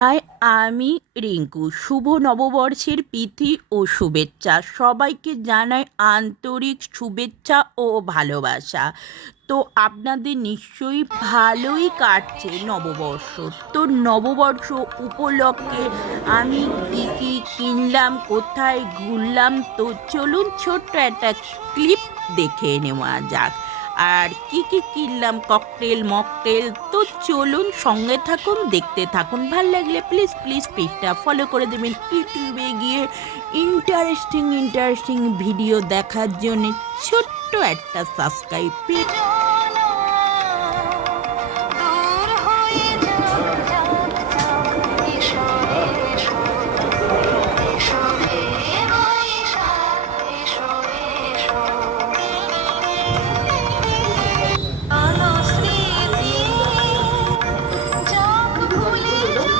High, আমি রিঙ্কু। শুভ নববর্ষের প্রীতি ও শুভেচ্ছা। সবাইকে জানাই আন্তরিক শুভেচ্ছা ও ভালোবাসা। তো আপনাদের নিশ্চয়ই ভালোই কাটছে নববর্ষ। তো নববর্ষ উপলক্ষে আমি কি কি কিনলাম, কোথায় ঘুরলাম, তো চলুন ছোট্ট একটা ক্লিপ দেখে নেওয়া যাক। আর কি কি কিনলাম, ককটেল মকটেল, তো চলুন সঙ্গে থাকুন, দেখতে থাকুন। ভাল লাগলে প্লিজ প্লিজ পেজটা ফলো করে দেবেন। ইউটিউবে গিয়ে ইন্টারেস্টিং ইন্টারেস্টিং ভিডিও দেখার জন্য ছোট্ট একটা সাবস্ক্রাইব